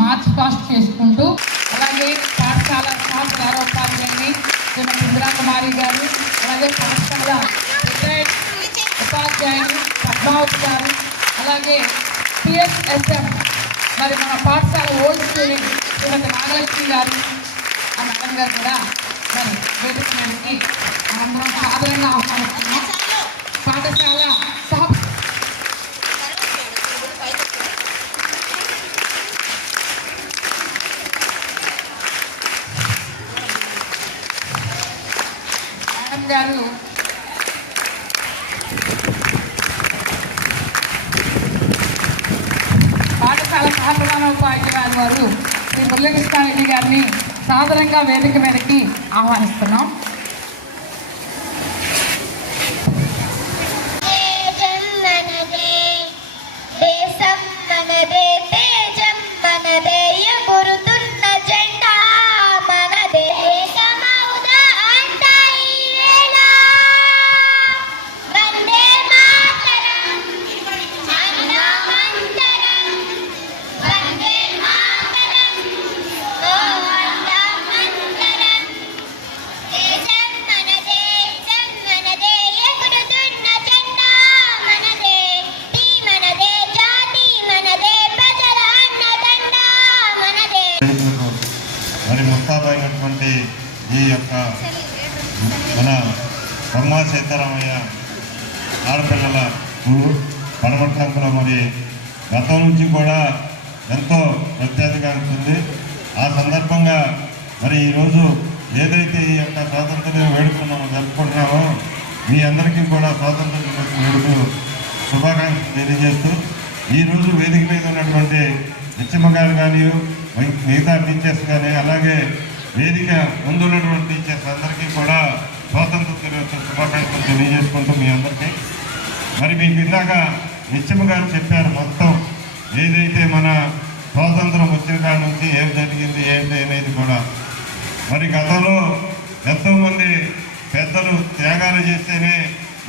March past చేసుకుంటూ, అలాగే పాఠశాల సహకారోపాధ్యాయుని శ్రీమతి ఇందిరాకుమారి గారు, అలాగే పాఠశాల రిటైర్డ్ ఉపాధ్యాయులు పద్మావతి గారు, అలాగే PSSM మరి మన పాఠశాల ఓల్డ్ స్టూడెంట్ శ్రీమతి నాగలక్ష్మి గారు ఆ మేడం గారు కూడా మరి వేదిక మీదకి మనందరం సాధారణంగా ఆహ్వానిస్తున్నాం. పాఠశాల సహ మేడం గారు పాఠశాల సహప్రధానోపాధ్యాయులు వారు శ్రీ మురళీకృష్ణారెడ్డి గారిని సాధారణంగా వేదిక మీదకి ఆహ్వానిస్తున్నాం. మరి ముస్తాబైనటువంటి ఈ యొక్క మన బొమ్మ సీతారామయ్య ఆడపిల్లల గురు పడమట్లంకలో మరి గతం నుంచి కూడా ఎంతో ప్రత్యేకతగా ఉంటుంది. ఆ సందర్భంగా మరి ఈరోజు ఏదైతే ఈ యొక్క స్వాతంత్ర వేడుకున్నామో జరుపుకుంటున్నామో మీ అందరికీ కూడా స్వాతంత్ర దినోత్సవ వేడుక శుభాకాంక్షలు తెలియజేస్తూ ఈరోజు వేదిక మీద ఉన్నటువంటి నిత్యమ్మ గారు కానీ మిగతా టీచర్స్ కానీ అలాగే వేదిక ముందున్నటువంటి టీచర్స్ అందరికీ కూడా స్వాతంత్ర దినోత్సవ శుభాకాంక్షలు తెలియజేసుకుంటూ మీ అందరికీ మరి మీకు ఇందాక నిత్యమ్మ గారు చెప్పారు మొత్తం ఏదైతే మన స్వాతంత్రం వచ్చిన కాడ నుంచి ఏం జరిగింది ఏంటి అనేది కూడా. మరి గతంలో ఎంతోమంది పెద్దలు త్యాగాలు చేస్తేనే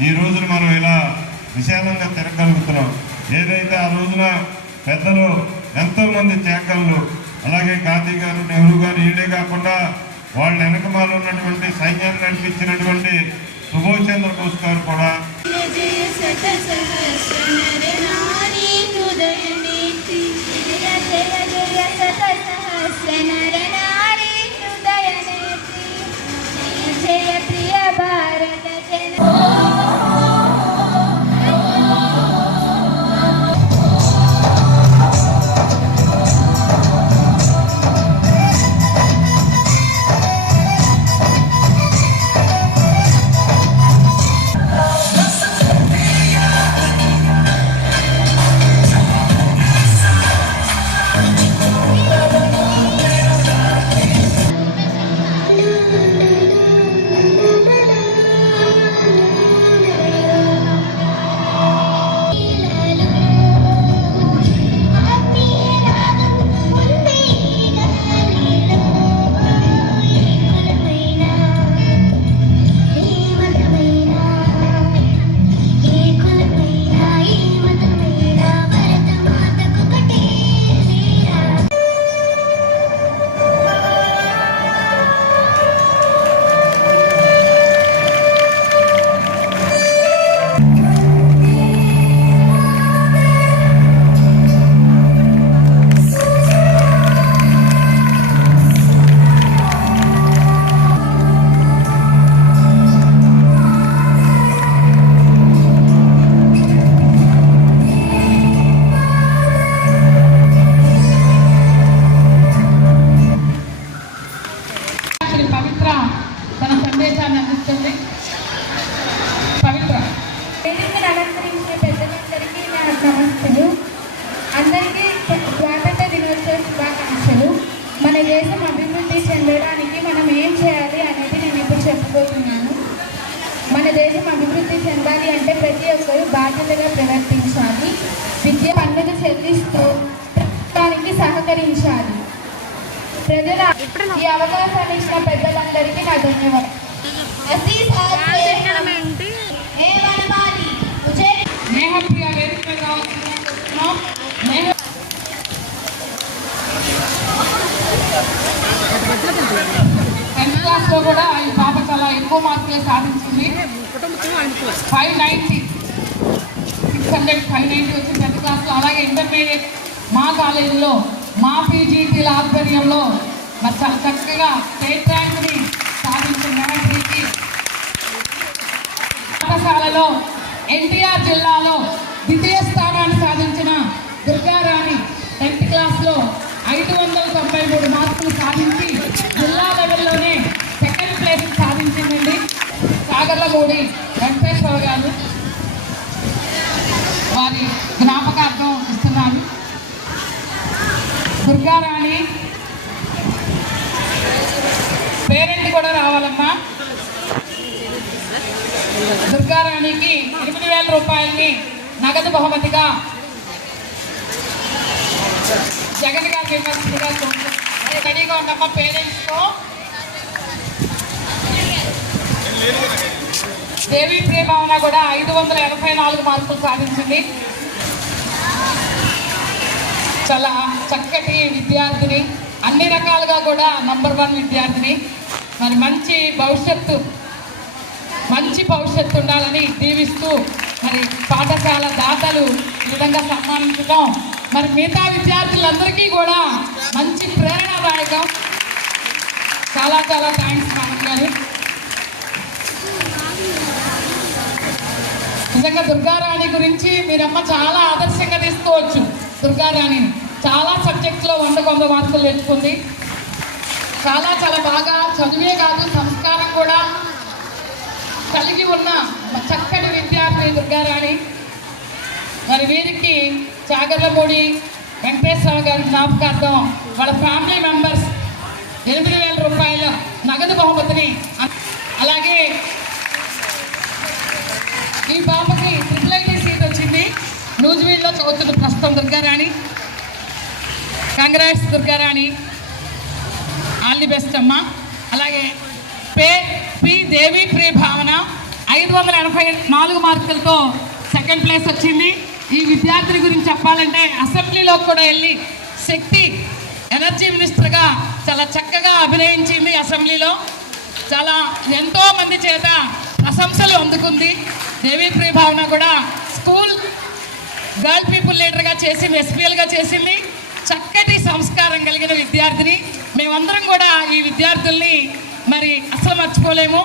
ఈ రోజున మనం ఇలా విశాలంగా తిరగలుగుతున్నాం. ఏదైతే ఆ రోజున పెద్దలు ఎంతోమంది త్యాగాలు, అలాగే గాంధీ గారు, నెహ్రూ గారు, వీళ్ళే కాకుండా వాళ్ళ వెనకమాల ఉన్నటువంటి సైన్యాన్ని నడిపించినటువంటి సుభాష్ చంద్రబోస్ గారు కూడా అందరికీ స్వాతంత్ర దినోత్సవ శుభాకాంక్షలు. మన దేశం అభివృద్ధి చెందడానికి మనం ఏం చేయాలి అనేది నేను ఇప్పుడు చెప్పబోతున్నాను. మన దేశం అభివృద్ధి చెందాలి అంటే ప్రతి ఒక్కరూ బాధ్యతగా ప్రవర్తించాలి. విద్య పన్నులు చెల్లిస్తూ ప్రభుత్వానికి సహకరించాలి. ప్రజల ఈ అవకాశాన్ని ఇచ్చిన పెద్దలందరికీ నా ధన్యవాదాలు. మార్కులు సాధించింది. 590 వచ్చింది 10th క్లాస్లో. అలాగే ఇంటర్మీడియట్ మా కాలేజీలో మా పీజీటీల ఆధ్వర్యంలో మరి చాలా చక్కగా స్టేట్ ర్యాంక్ని సాధించిన మ్యాట్రీకి పాఠశాలలో ఎన్టీఆర్ జిల్లాలో ద్వితీయ స్థానాన్ని సాధించిన దుర్గారాణి 10th క్లాస్లో 593 మార్కులు సాధించి జిల్లా లెవెల్లోనే సెకండ్ ప్లేస్ సాధించిందండి. సాగర్లమూడి వెంకటేశ్వర గారు వారి జ్ఞాపకార్థం ఇస్తున్నారు. దుర్గారాణి పేరెంట్ కూడా రావాలమ్మా. దుర్గారాణికి 8,000 రూపాయలని నగదు బహుమతిగా జగన్ గారి విమర్శగా రెడీగా ఉన్నమ్మా. పేరెంట్స్తో దేవి ప్రియభావన కూడా 584 మార్కులు సాధించింది. చాలా చక్కటి విద్యార్థిని, అన్ని రకాలుగా కూడా నంబర్ 1 విద్యార్థిని. మరి మంచి భవిష్యత్తు ఉండాలని దీవిస్తూ మరి పాఠశాల దాతలు ఈ విధంగా సన్మానించడం మరి మిగతా విద్యార్థులందరికీ కూడా మంచి ప్రేరణాదాయకం. చాలా చాలా థ్యాంక్స్ మేడం గారు. నిజంగా దుర్గారాణి గురించి మీరమ్మ చాలా ఆదర్శంగా తీసుకోవచ్చు. దుర్గారాణిని చాలా సబ్జెక్ట్స్లో 100 మార్కులు తెచ్చుకుంది. చాలా చాలా బాగా చదువే కాదు సంస్కారం కూడా కలిగి ఉన్న చక్కటి విద్యార్థి దుర్గారాణి. మరి వీరికి చాగర్లమూడి వెంకటేశ్వర గారి జ్ఞాపకార్థం వాళ్ళ ఫ్యామిలీ మెంబర్స్ 8,000 రూపాయల నగదు బహుమతిని, అలాగే ఈ పాపకి IIIT సీట్ వచ్చింది. నూజివీడ్లో చదువుతున్న ప్రస్తుతం Durgarani. Congrats Durgarani, all the best అమ్మా. అలాగే పి దేవి ప్రియభావన 584 మార్కులతో సెకండ్ ప్లేస్ వచ్చింది. ఈ విద్యార్థి గురించి చెప్పాలంటే అసెంబ్లీలో కూడా వెళ్ళి శక్తి ఎనర్జీ మినిస్టర్గా చాలా చక్కగా అభినయించింది. అసెంబ్లీలో చాలా ఎంతో మంది చేత ప్రశంసలు అందుకుంది. దేవి ప్రియభావన కూడా స్కూల్ గర్ల్ పీపుల్ లీడర్గా చేసింది, ఎస్పీఎల్గా చేసింది. చక్కటి సంస్కారం కలిగిన విద్యార్థిని. మేమందరం కూడా ఈ విద్యార్థుల్ని మరి అసలు మర్చిపోలేము.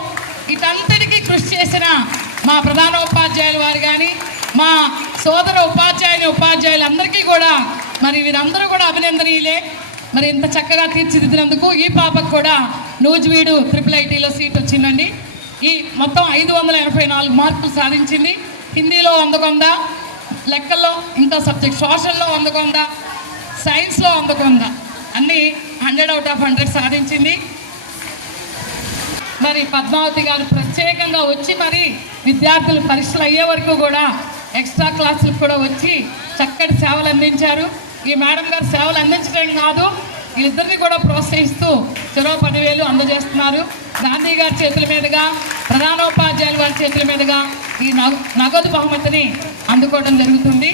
ఇటంతటికీ కృషి చేసిన మా ప్రధానోపాధ్యాయులు వారు కానీ మా సోదర ఉపాధ్యాయులందరికీ కూడా మరి వీరందరూ కూడా అభినందనీయులే. మరి ఇంత చక్కగా తీర్చిదిద్దినందుకు ఈ పాపకు కూడా నూజివీడు IIITలో సీట్ వచ్చిందండి. ఈ మొత్తం 584 మార్కులు సాధించింది. హిందీలో 100, లెక్కల్లో ఇంకో సబ్జెక్ట్ సోషల్లో 100, సైన్స్లో 100, అన్నీ 100/100 సాధించింది. మరి పద్మావతి గారు ప్రత్యేకంగా వచ్చి మరి విద్యార్థులు పరీక్షలు అయ్యే వరకు కూడా ఎక్స్ట్రా క్లాసులకు కూడా వచ్చి చక్కటి సేవలు అందించారు. ఈ మేడం గారు సేవలు అందించడం కాదు, వీళ్ళిద్దరిని కూడా ప్రోత్సహిస్తూ చెరో 10,000 అందజేస్తున్నారు. గాంధీ గారి చేతుల మీదుగా, ప్రధానోపాధ్యాయుల వారి చేతుల మీదుగా ఈ నగదు బహుమతిని అందుకోవడం జరుగుతుంది.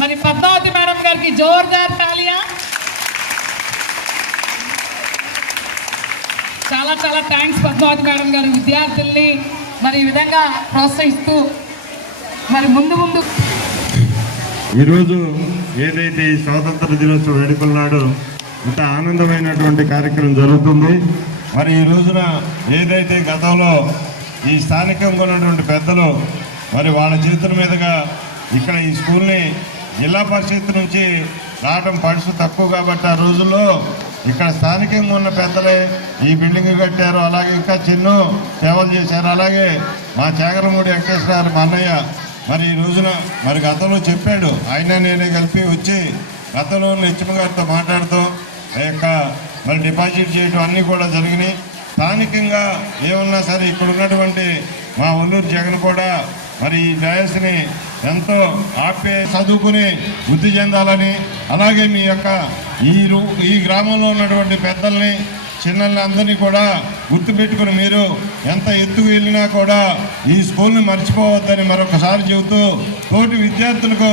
మరి పద్మావతి మేడం గారికి జోర్దార్ తాలియా. చాలా చాలా థ్యాంక్స్ పద్మావతి మేడం గారు. విద్యార్థుల్ని మరి ఈ విధంగా ప్రోత్సహిస్తూ మరి ముందు ఈరోజు ఏదైతే ఈ స్వాతంత్ర దినోత్సవ వేడుకల నాడు ఇంత ఆనందమైనటువంటి కార్యక్రమం జరుగుతుంది. మరి ఈ రోజున ఏదైతే గతంలో ఈ స్థానికంగా ఉన్నటువంటి పెద్దలు మరి వాళ్ళ చేతుల మీదుగా ఇక్కడ ఈ స్కూల్ని జిల్లా పరిషత్ నుంచి రావడం పరిస్థితి తక్కువ కాబట్టి ఆ రోజుల్లో ఇక్కడ స్థానికంగా ఉన్న పెద్దలే ఈ బిల్డింగ్ కట్టారు. అలాగే ఇంకా చిన్న సేవలు చేశారు. అలాగే మా చాగరమూడి వెంకటేశ్వర మా అన్నయ్య మరి ఈ రోజున మరి గతంలో చెప్పాడు, ఆయన నేనే కలిపి వచ్చి గతంలో హెచ్ఎం గారితో మాట్లాడుతూ మరి డిపాజిట్ చేయడం అన్నీ కూడా జరిగినాయి. స్థానికంగా ఏమన్నా సరే ఇక్కడ ఉన్నటువంటి మా ఒల్లూరు జగన్ కూడా మరి ఈ డయస్ని ఎంతో చదువుకుని వృద్ధి చెందాలని, అలాగే మీ యొక్క ఈ గ్రామంలో ఉన్నటువంటి పెద్దల్ని చిన్నల్ని అందరినీ కూడా గుర్తుపెట్టుకుని మీరు ఎంత ఎత్తుకు వెళ్ళినా కూడా ఈ స్కూల్ని మర్చిపోవద్దని మరొకసారి చెబుతూ తోటి విద్యార్థులకు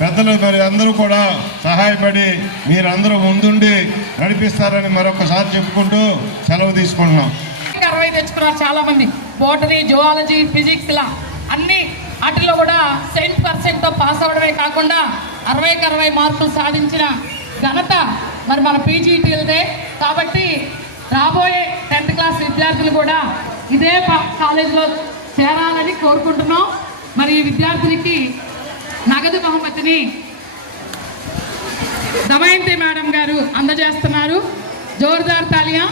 పెద్దలు మరి అందరూ కూడా సహాయపడి మీరందరూ ముందుండి నడిపిస్తారని మరొకసారి చెప్పుకుంటూ సెలవు తీసుకుంటున్నాం. 60 తెచ్చుకున్నారు చాలామంది. బోటనీ, జువాలజీ, ఫిజిక్స్ ఇలా అన్ని వాటిల్లో కూడా 100%తో పాస్ అవ్వడమే కాకుండా 60కి 60 మార్కులు సాధించిన ఘనత మరి మన పీజీటీలదే. కాబట్టి రాబోయే 10th క్లాస్ విద్యార్థులు కూడా ఇదే కాలేజీలో చేరాలని కోరుకుంటున్నాం. మరి ఈ విద్యార్థులకి నగదు బహుమతిని దమయంతి మేడం గారు అందజేస్తున్నారు. జోర్దార్ తాలియా.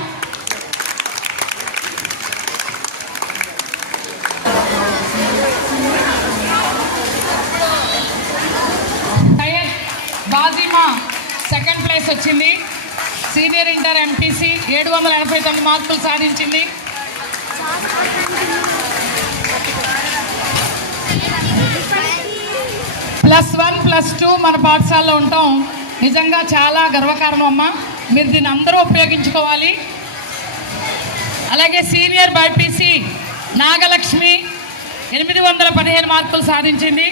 బాజిమా సెకండ్ ప్లేస్ వచ్చింది. సీనియర్ ఇంటర్ ఎంపీసీ 789 మార్కులు సాధించింది. +1 +2 మన పాఠశాలలో ఉంటాం. నిజంగా చాలా గర్వకారణం అమ్మ. మీరు దీన్ని అందరూ ఉపయోగించుకోవాలి. అలాగే సీనియర్ బైపీసీ నాగలక్ష్మి 815 మార్కులు సాధించింది.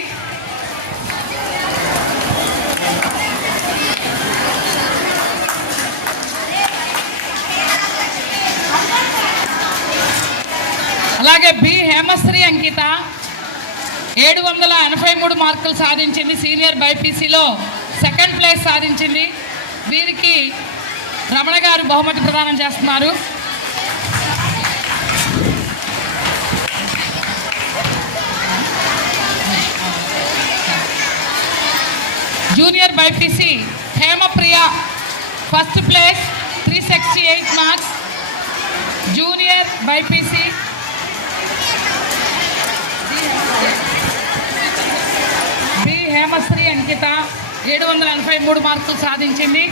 అలాగే బి హేమశ్రీ అంకిత 783 మార్కులు సాధించింది. సీనియర్ బైపీసీలో సెకండ్ ప్లేస్ సాధించింది. వీరికి రమణ గారు బహుమతి ప్రదానం చేస్తున్నారు. Junior BiPC Hemapriya first place 368 marks. Junior BiPC B Hemasri Ankita 783 మార్కులు సాధించింది.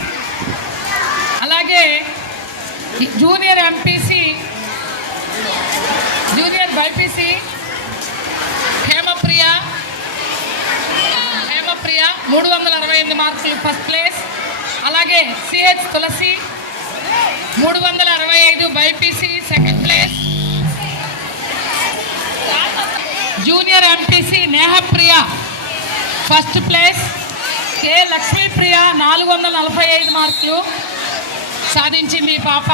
అలాగే junior MPC junior BiPC Hemapriya 368 మార్కులు ఫస్ట్ ప్లేస్. అలాగే CH Tulasi 365 BiPC second place. Junior MPC Nehapriya first place. K Lakshmipriya 445 మార్కులు సాధించింది. పాప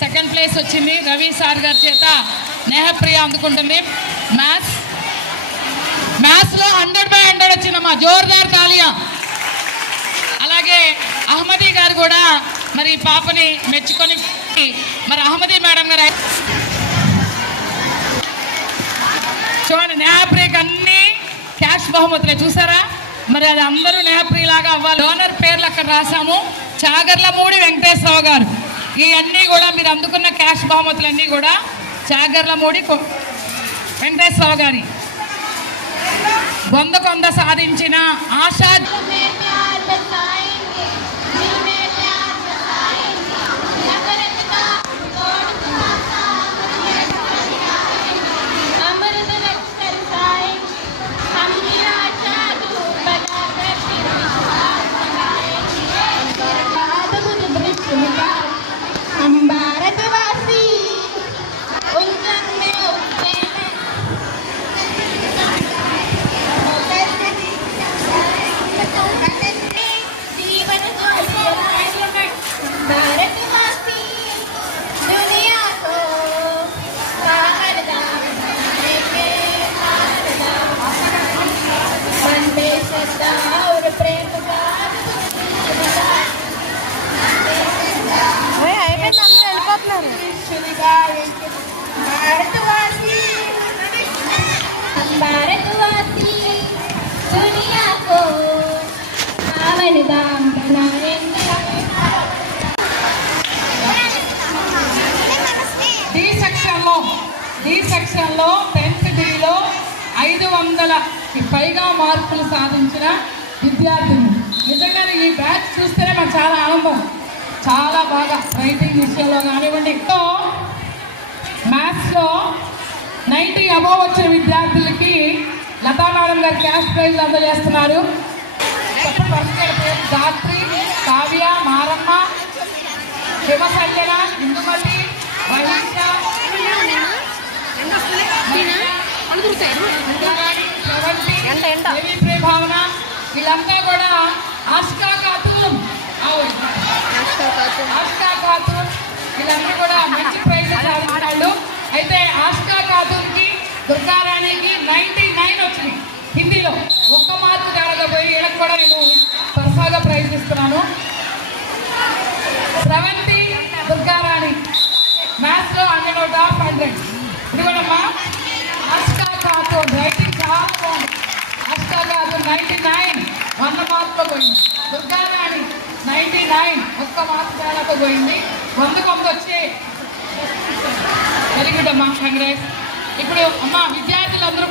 సెకండ్ ప్లేస్ వచ్చింది. రవి సార్ గారి చేత నేహప్రియ అందుకుంటుంది. మ్యాథ్స్లో 100/100 వచ్చిందమ్మా. జోర్దార్ తాలియా. అలాగే అహ్మదీ గారు కూడా మరి పాపని మెచ్చుకొని మరి అహ్మదీ మేడం గారు చూడండి, నేహప్రియకి అన్ని క్యాష్ బహుమతులే చూసారా. మరి అది అందరూ నేహప్రియలాగా అవ్వాలి. డోనర్ పేర్లు అక్కడ రాసాము. చాగర్లమూడి వెంకటేశ్వరరావు గారు. ఇవన్నీ కూడా మీరు అందుకున్న క్యాష్ బహుమతులన్నీ కూడా చాగర్లమూడి వెంకటేశ్వరరావు గారి. 100 సాధించిన ఆశా भारतवासी दुनिया को आमनदाम बनाएंगे. డి సెక్షన్లో 10th డిలో 500కి పైగా మార్కులు సాధించిన విద్యార్థులు. నిజంగానే ఈ బ్యాచ్ చూస్తేనే మాకు చాలా ఆనందం. చాలా బాగా రైటింగ్ విషయంలో కానివ్వండి. మ్యాథ్స్లో 90 అబోవ్ వచ్చిన విద్యార్థులకి లతా మేడం గారు క్యాష్ ప్రైజ్ అందజేస్తున్నారు. గాత్రి, కావ్య, మారమ్మ, హిమసల్యన, ఇందుమతి, మహిష, భావన వీళ్ళంతా కూడా ఆష్కా ఖాతూన్ వీళ్ళందరూ కూడా మంచి ప్రైజ్ సాధించాళ్ళు. అయితే ఆస్కా ఖాతూన్కి దుర్గారాణికి 99 వచ్చినాయి హిందీలో. ఒక్క మార్కు తేడాగా పోయి వీళ్ళకి కూడా నేను పర్సాగా ప్రైజ్ ఇస్తున్నాను. స్రవంతి దుర్గారాణి మ్యాథ్స్లో 100/100. ఇది కూడా అమ్మా ఆస్కా ఖాతూన్ రైటింగ్ చాలా బాగుంది. ఆస్కా ఖాతూన్ 99 100 మార్కులో పోయింది. దుర్గారాణి 99 ఒక్క మార్కు తేడాతో పోయింది. 100 వచ్చి వెరీ గుడ్ అమ్మా, కంగ్రాట్స్. ఇప్పుడు అమ్మ విద్యార్థులందరూ